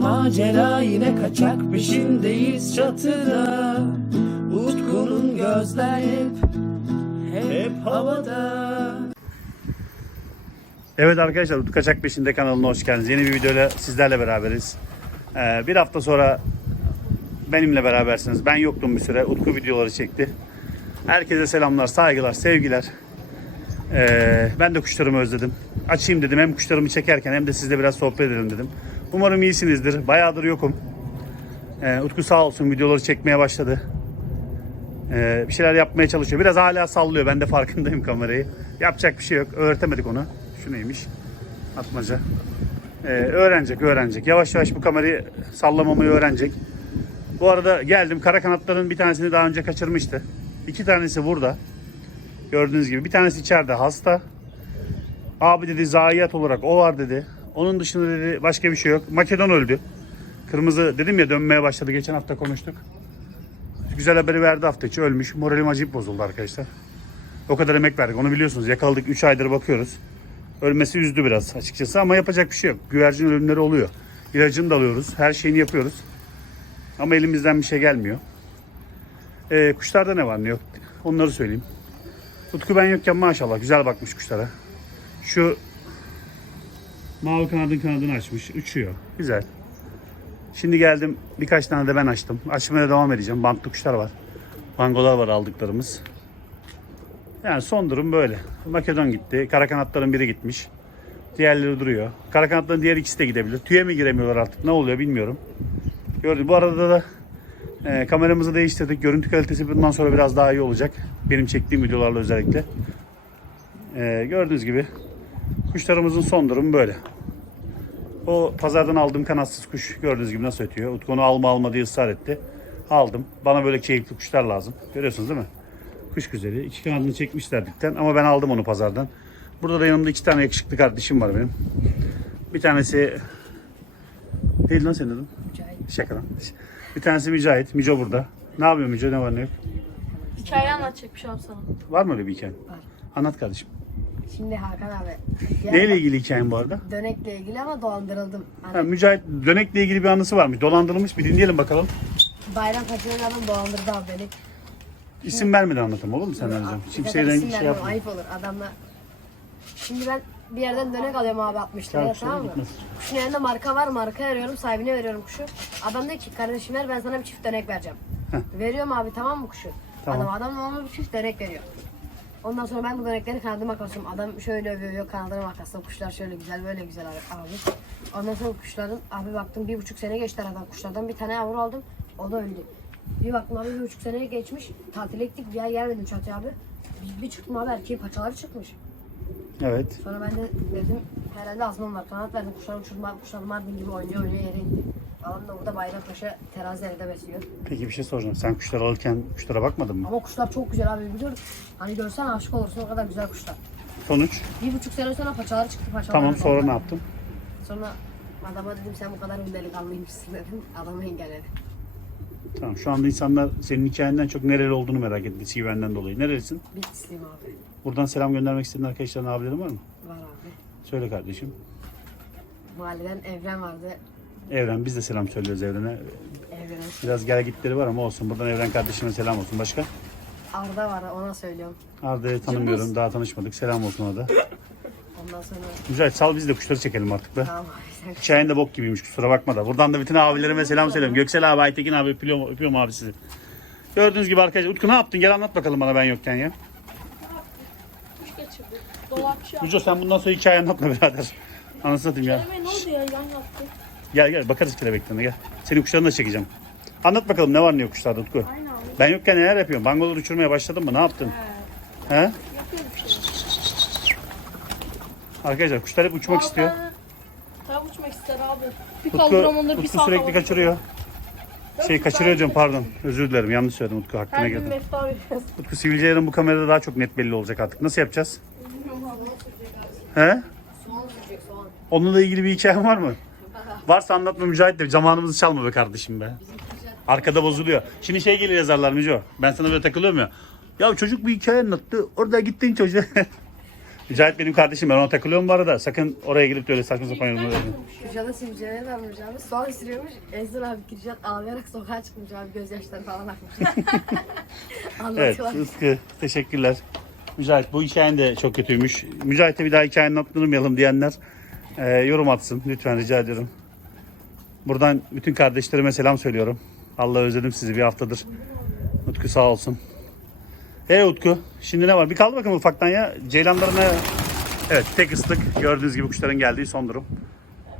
macera yine kaçak peşindeyiz çatıda Utku'nun gözler hep hep havada Evet arkadaşlar Utku Kaçak Peşinde kanalına hoş geldiniz. Yeni bir videoyla sizlerle beraberiz. Ee, bir hafta sonra benimle berabersiniz. Ben yoktum bir süre. Utku videoları çekti. Herkese selamlar, saygılar, sevgiler. Ee, ben de kuşlarımı özledim. Açayım dedim hem kuşlarımı çekerken hem de sizle biraz sohbet edelim dedim. Umarım iyisinizdir. Bayağıdır yokum. Ee, Utku sağ olsun videoları çekmeye başladı. Ee, bir şeyler yapmaya çalışıyor. Biraz hala sallıyor. Ben de farkındayım kamerayı. Yapacak bir şey yok. Öğretemedik onu. Şu neymiş? Atmaca. Ee, öğrenecek, öğrenecek. Yavaş yavaş bu kamerayı sallamamayı öğrenecek. Bu arada geldim. Kara kanatların bir tanesini daha önce kaçırmıştı. İki tanesi burada. Gördüğünüz gibi. Bir tanesi içeride hasta. Abi dedi zayiat olarak o var dedi. Onun dışında dedi başka bir şey yok. Makedon öldü. Kırmızı dedim ya dönmeye başladı. Geçen hafta konuştuk. Güzel haberi verdi hafta içi ölmüş. Moralim acayip bozuldu arkadaşlar. O kadar emek verdik onu biliyorsunuz. Yakaladık 3 aydır bakıyoruz. Ölmesi üzdü biraz açıkçası ama yapacak bir şey yok. Güvercin ölümleri oluyor. İlacını da alıyoruz. Her şeyini yapıyoruz. Ama elimizden bir şey gelmiyor. Ee, kuşlarda ne var ne yok onları söyleyeyim. Utku ben yokken maşallah güzel bakmış kuşlara. Şu mavi kanadın kanadını açmış. Uçuyor. Güzel. Şimdi geldim birkaç tane de ben açtım. Açmaya devam edeceğim. Bantlı kuşlar var. Bangolar var aldıklarımız. Yani son durum böyle. Makedon gitti. Kara kanatların biri gitmiş. Diğerleri duruyor. Kara kanatların diğer ikisi de gidebilir. Tüye mi giremiyorlar artık ne oluyor bilmiyorum. Gördüm. Bu arada da e, kameramızı değiştirdik. Görüntü kalitesi bundan sonra biraz daha iyi olacak. Benim çektiğim videolarla özellikle. E, gördüğünüz gibi kuşlarımızın son durumu böyle. O pazardan aldığım kanatsız kuş gördüğünüz gibi nasıl ötüyor. Utku onu alma alma diye ısrar etti. Aldım. Bana böyle keyifli kuşlar lazım. Görüyorsunuz değil mi? Kuş güzeli. İki kanadını çekmişler dipten ama ben aldım onu pazardan. Burada da yanımda iki tane yakışıklı kardeşim var benim. Bir tanesi değil lan senin adın? Şaka lan. Bir tanesi Mücahit. Müco burada. Ne yapıyor Müco? Ne var ne yok? Hikaye anlatacakmış abi sana. Var mı öyle bir hikayen? Var. Anlat kardeşim. Şimdi Hakan abi. Neyle ilgili hikayen bu arada? Dönekle ilgili ama dolandırıldım. Hani Ha, Mücahit Dönek'le ilgili bir anısı varmış. Dolandırılmış. Bir dinleyelim bakalım. bayram kaçıran adam dolandırdı abi beni. İsim vermeden anlatalım olur mu sen Ercan? Zaten Kimseye isim şey vermem, yapma. Ayıp olur adamla. Şimdi ben bir yerden dönek alıyorum abi 60 liraya Tamam, mı? gitmez. Kuşun elinde marka var marka arıyorum sahibine veriyorum kuşu. Adam diyor ki kardeşim ver ben sana bir çift dönek vereceğim. Veriyorum abi tamam mı kuşu? Tamam. Adam adam normal bir çift dönek veriyor. Ondan sonra ben bu dönekleri kanadıma kasıyorum. Adam şöyle övüyor, kanadına makasla kuşlar şöyle güzel, böyle güzel abi. Ondan sonra kuşların, abi baktım bir buçuk sene geçti aradan. Kuşlardan bir tane yavru aldım, o da öldü. Bir baktım abi bir buçuk sene geçmiş, tatile gittik, bir yer gelmedim çatıya abi. Bir, bir çıktım abi erkeğin paçaları çıkmış. Evet. Sonra ben de dedim herhalde azmam var. Kanat verdim kuşlar uçurma, kuşlar Mardin gibi oynuyor, oynuyor yere indi. Da burada Bayrampaşa terazi evde besliyor. Peki bir şey soracağım. Sen kuşları alırken kuşlara bakmadın mı? Ama kuşlar çok güzel abi biliyorum. Hani görsen aşık olursun o kadar güzel kuşlar. Sonuç. Bir buçuk sene sonra paçaları çıktı paçaları. Tamam sonra ne yaptın? Sonra adama dedim sen bu kadar bir delikanlıymışsın dedim. Adamı engelledi. Tamam şu anda insanlar senin hikayenden çok nereli olduğunu merak etti CV'nden dolayı. Nerelisin? Bitlisliyim abi. Buradan selam göndermek istediğin arkadaşların abilerin var mı? Var abi. Söyle kardeşim. Mahalleden Evren vardı. Evren biz de selam söylüyoruz Evren'e. Evren. Biraz gel gitleri var ama olsun. Buradan Evren kardeşime selam olsun. Başka? Arda var ona söylüyorum. Arda'yı tanımıyorum. Daha tanışmadık. Selam olsun ona da. Ondan sonra Güzel sal biz de kuşları çekelim artık da. tamam Hikayen de bok gibiymiş kusura bakma da. Buradan da bütün abilerime selam söylüyorum. Göksel abi, Aytekin abi öpüyorum, öpüyorum abi sizi. Gördüğünüz gibi arkadaşlar. Utku ne yaptın? Gel anlat bakalım bana ben yokken ya. Kuş geçirdi. Dolapçı yaptı. Müco sen bundan sonra hikaye anlatma birader. Anasını satayım ya. Ne oldu ya yan yaptı. Gel gel bakarız kelebeklerine gel. Senin kuşlarını da çekeceğim. Anlat bakalım ne var ne yok kuşlarda Utku. Aynen abi. Ben yokken neler yapıyorsun? Bangoları uçurmaya başladın mı? Ne yaptın? He? Yapıyor bir şey. Arkadaşlar kuşlar hep uçmak istiyor. Kaya uçmak ister abi. Bir Utku, kaldıram onları bir Utku sürekli havada kaçırıyor. Şey kaçırıyor diyorum pardon. Özür dilerim yanlış söyledim Utku hakkına Her gün girdim. mefta abi. Utku sivilcelerin bu kamerada daha çok net belli olacak artık. Nasıl yapacağız? He? soğan sürecek soğan. Onunla ilgili bir hikayen var mı? Varsa anlatma Mücahit de zamanımızı çalma be kardeşim be. Arkada bozuluyor. Şimdi şey gelir yazarlar Müco. Ben sana böyle takılıyorum ya. Ya çocuk bir hikaye anlattı. Orada gittin çocuğa. Mücahit benim kardeşim ben ona takılıyorum bu arada. Sakın oraya girip de öyle saçma sapan yorumlar yapma. Kürşat'a sivilceye dalmış abi. Soğan sürüyormuş. Ezdir abi Kürşat ağlayarak sokağa çıkmış abi. Gözyaşları falan akmış. Evet Anlatıyorlar. Rıfkı teşekkürler. Mücahit bu hikayen de çok kötüymüş. Mücahit'e bir daha hikayenin anlatmayalım diyenler e, yorum atsın. Lütfen rica ediyorum. Buradan bütün kardeşlerime selam söylüyorum. Allah özledim sizi bir haftadır. Utku sağ olsun. Hey Utku şimdi ne var? Bir kaldı bakalım ufaktan ya. Ceylanlarına evet tek ıslık gördüğünüz gibi kuşların geldiği son durum.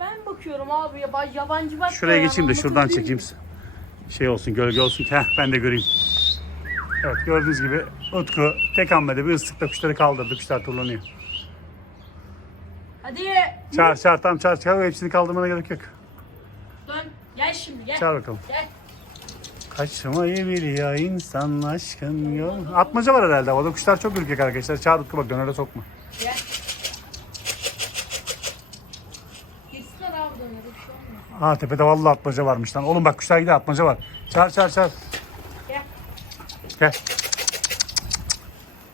Ben bakıyorum abi ya yabancı bak. Şuraya geçeyim de şuradan çekeyim. Şey olsun gölge olsun ki ben de göreyim. Evet gördüğünüz gibi Utku tek hamlede bir ıslıkla kuşları kaldırdı. Kuşlar turlanıyor. Hadi Çağır çağır tam çağır çağır. Hepsini kaldırmana gerek yok. dön. Gel şimdi gel. Çağır bakalım. Gel. Kaçmayı bil ya insan aşkın yol. Atmaca var herhalde havada. Kuşlar çok ürkek arkadaşlar. Çağır Utku bak dönere sokma. Gel. Girsinler abi bir şey olmuyor. Ha tepede vallahi atmaca varmış lan. Oğlum bak kuşlar gidiyor atmaca var. Çağır çağır çağır. Gel. Gel.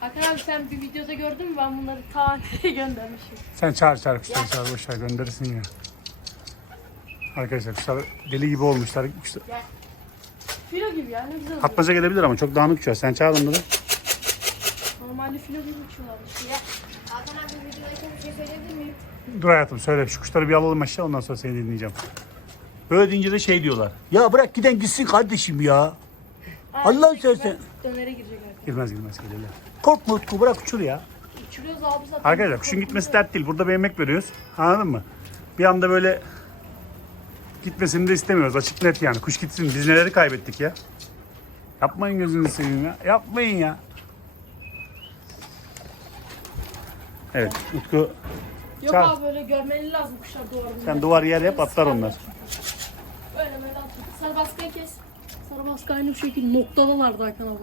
Hakan abi sen bir videoda gördün mü ben bunları ta göndermişim. Sen çağır çağır kuşları çağır. Boş ver gönderirsin ya. Arkadaşlar kuşlar deli gibi olmuşlar. Kuşlar... Filo gibi ya ne güzel oluyor. Atmaca gelebilir ama çok dağınık uçuyor. Sen çağır onları. Normalde filo gibi uçuyorlar işte ya. Hakan abi videodayken bir şey söyleyebilir miyim? Dur hayatım söyle. Şu kuşları bir alalım aşağı ondan sonra seni dinleyeceğim. Böyle deyince de şey diyorlar. Ya bırak giden gitsin kardeşim ya. Allah seversen. Dönere girecek artık. Girmez girmez gelirler. Korkma Utku bırak uçur ya. Uçuruyoruz abi zaten. Arkadaşlar kuşun gitmesi dert değil. Burada bir emek veriyoruz. Anladın mı? Bir anda böyle gitmesini de istemiyoruz. Açık net yani. Kuş gitsin. Biz neleri kaybettik ya. Yapmayın gözünü seveyim ya. Yapmayın ya. Evet Utku Yok Çağır. abi böyle görmeli lazım kuşlar duvarını. sen duvar yer yap atlar onlar. Öyle böyle atıyor. Sarı baskıyı kes. Sarı baskı aynı bu şekilde noktadalardı Hakan abi.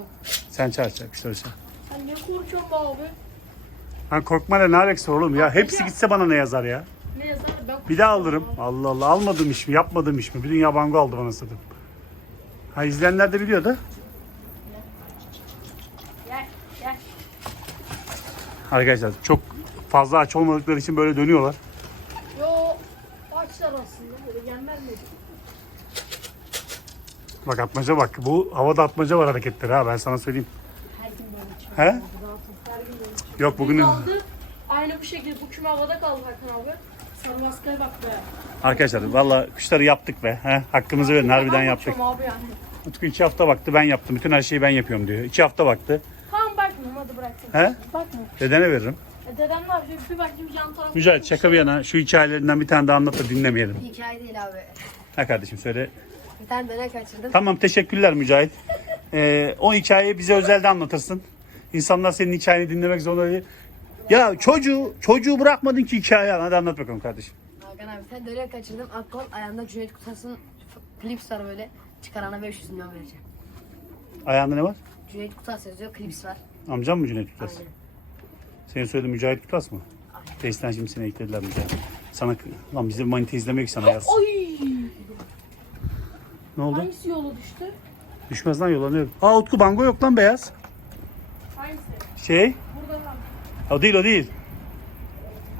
Sen çağır çağır kuşları çağır. Sen ne korkuyorsun be abi? Ha korkmayla ne alakası var oğlum ya. Hepsi gitse bana ne yazar ya. Ne yazar Bir daha alırım. Allah Allah almadığım iş mi yapmadığım iş mi? Bir dünya bango aldı bana satın. Ha izleyenler de biliyor da. Arkadaşlar çok fazla aç olmadıkları için böyle dönüyorlar. Yo açlar aslında böyle gelmez mi? Bak atmaca bak. Bu havada atmaca var hareketleri ha ben sana söyleyeyim. Her gün böyle uçuyor. He? Her gün böyle uçuyor. Yok bugün Kaldı. Aynı bu şekilde bu küme havada kaldı Hakan abi. Bak be. arkadaşlar valla kuşları yaptık be. He? Hakkımızı verin harbiden yaptık. Abi yani. Utku iki hafta baktı ben yaptım. Bütün her şeyi ben yapıyorum diyor. İki hafta baktı. Tamam bakmıyorum hadi bıraktım. He? Bakma. Dedene veririm. E dedem ne yapıyor? Bir baktım yan tarafta. Mücahit şaka bir yana şu hikayelerinden bir tane daha anlat da dinlemeyelim. Hikaye değil abi. Ha kardeşim söyle. Bir tane döner kaçırdım. Tamam teşekkürler Mücahit. Ee, o hikayeyi bize özelde anlatırsın. İnsanlar senin hikayeni dinlemek zorunda değil. Ya çocuğu, çocuğu bırakmadın ki hikaye. Hadi anlat bakalım kardeşim. Hakan abi sen döner kaçırdım. Akkol ayağında Cüneyt Kutas'ın klips var böyle. Çıkarana 500 milyon vereceğim. Ayağında ne var? Cüneyt Kutas yazıyor. Klips var. Amcam mı Cüneyt Kutas? Aynen. Senin söylediğin Mücahit Kutas mı? Face'den şimdi seni eklediler Mücahit. Sana, lan bize manita izlemek sana yaz. Oy! Ne oldu? Hangisi yola düştü? Düşmez lan yola Aa Utku bango yok lan beyaz. Hangisi? Şey. O değil o değil.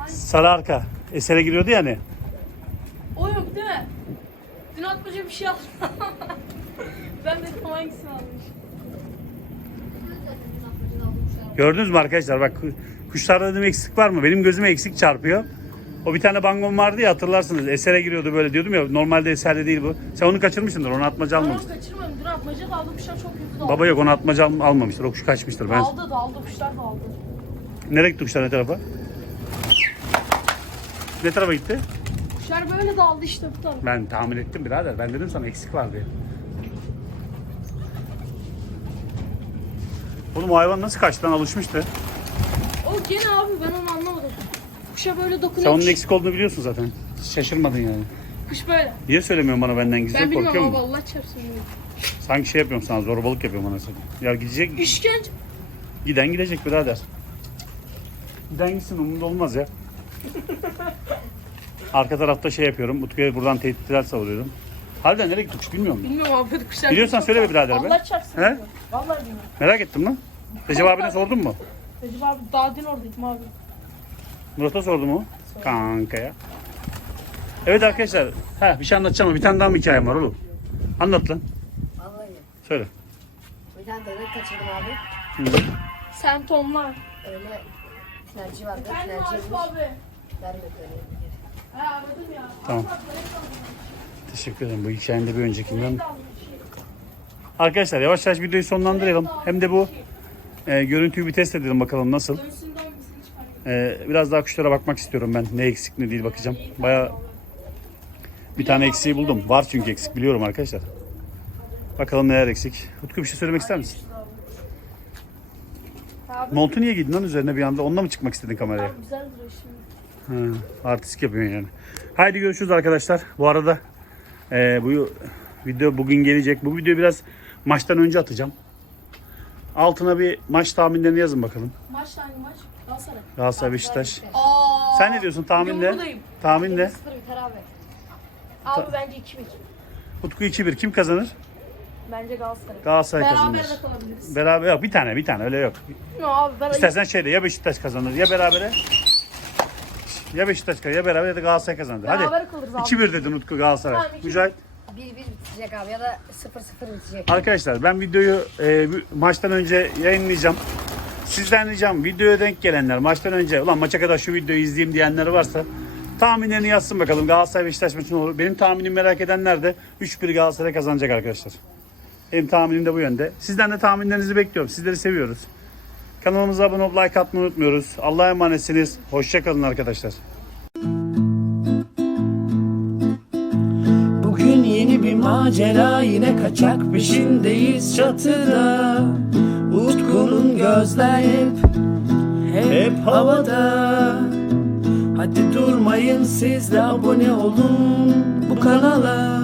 Sarı arka. Esere giriyordu yani. O yok değil mi? Dün atmaca bir şey aldım. ben de tam hangisini almış. Gördünüz mü arkadaşlar bak kuşlarda dedim eksik var mı? Benim gözüme eksik çarpıyor. O bir tane bangom vardı ya hatırlarsınız. Esere giriyordu böyle diyordum ya. Normalde eserde değil bu. Sen onu kaçırmışsındır. Onu atmaca Ben onu almamıştır. kaçırmadım. Dün atmaca da aldı kuşlar çok kötü daldı. Baba yok onu atmaca al- almamıştır. O kuş kaçmıştır. Ben... Daldı daldı kuşlar daldı. Nereye gitti kuşlar ne tarafa? Ne tarafa gitti? Kuşlar böyle daldı işte bu tarafa. Ben tahmin ettim birader. Ben dedim sana eksik var diye. Oğlum o hayvan nasıl kaçtı lan alışmıştı. O gene abi ben onu anlamadım. Kuşa böyle Sen dokunuyor. onun Kuş, eksik olduğunu biliyorsun zaten. Şaşırmadın yani. kuş böyle. Niye söylemiyorsun bana benden gizli Ben korkuyor bilmiyorum abi musun? Allah çarpsın. Sanki şey yapıyorum sana zorbalık yapıyorum anasını. Ya gidecek İşkence. Giden gidecek birader. Giden gitsin umurumda olmaz ya. Arka tarafta şey yapıyorum. Utku'ya buradan tehditler savuruyorum. Harbiden nereye gittik bilmiyorum. Bilmiyorum abi kuşlar. Biliyorsan söyle be birader be. Allah çarpsın. He? Vallahi bilmiyorum. Merak ettim lan. Recep abine sordun mu? Recep abi daha dün oradaydım abi. Murat'a sordu mu? Kankaya. Evet arkadaşlar. Ha, bir şey anlatacağım ama bir tane daha mı hikayem var oğlum? Anlat lan. Vallahi. Söyle. Bir tane dönek kaçırdım abi. Hı. Sen tonlar. Öyle Arif yemiş. abi. Vermedi öyle. Tamam. Teşekkür ederim. Bu hikayenin de bir öncekinden. Arkadaşlar yavaş yavaş videoyu sonlandıralım. Hem de bu e, görüntüyü bir test edelim bakalım nasıl. E, biraz daha kuşlara bakmak istiyorum ben. Ne eksik ne değil bakacağım. Baya bir tane eksiği buldum. Var çünkü eksik biliyorum arkadaşlar. Bakalım neler eksik. Utku bir şey söylemek ister misin? Abi. Montu niye giydin lan üzerine bir anda? Onunla mı çıkmak istedin kameraya? Güzel duruyor şimdi. Ha, artistik yapıyorsun yani. Haydi görüşürüz arkadaşlar. Bu arada e, bu video bugün gelecek. Bu videoyu biraz maçtan önce atacağım. Altına bir maç tahminlerini yazın bakalım. Maç hangi maç? Galatasaray. Galatasaray Beşiktaş. Aa. Sen ne diyorsun tahmin? Yumruğundayım. Tahmin abi. Abi bence 2-1. Utku 2-1 kim kazanır? Bence Galatasaray. Galatasaray Beraber kazanır. de kalabiliriz. Beraber yok bir tane bir tane öyle yok. No abi ben İstersen şeyde ya Beşiktaş kazanır ya berabere. Ya Beşiktaş kazanır ya beraber ya da Galatasaray kazanır. Hadi. Beraber kalırız abi. 2-1 dedin Utku Galatasaray. Tamam, iki bir. Mücahit. 1-1 bitecek abi ya da 0-0 bitecek. Arkadaşlar ben videoyu e, maçtan önce yayınlayacağım. Sizden ricam videoya denk gelenler maçtan önce ulan maça kadar şu videoyu izleyeyim diyenler varsa tahminlerini yazsın bakalım Galatasaray Beşiktaş maçı ne olur. Benim tahminim merak edenler de 3-1 Galatasaray kazanacak arkadaşlar. Benim tahminim de bu yönde. Sizden de tahminlerinizi bekliyorum. Sizleri seviyoruz. Kanalımıza abone olup like atmayı unutmuyoruz. Allah'a emanetsiniz. Hoşçakalın arkadaşlar. Bugün yeni bir macera yine kaçak peşindeyiz çatıda Utku'nun gözler hep hep havada Hadi durmayın siz de abone olun bu kanala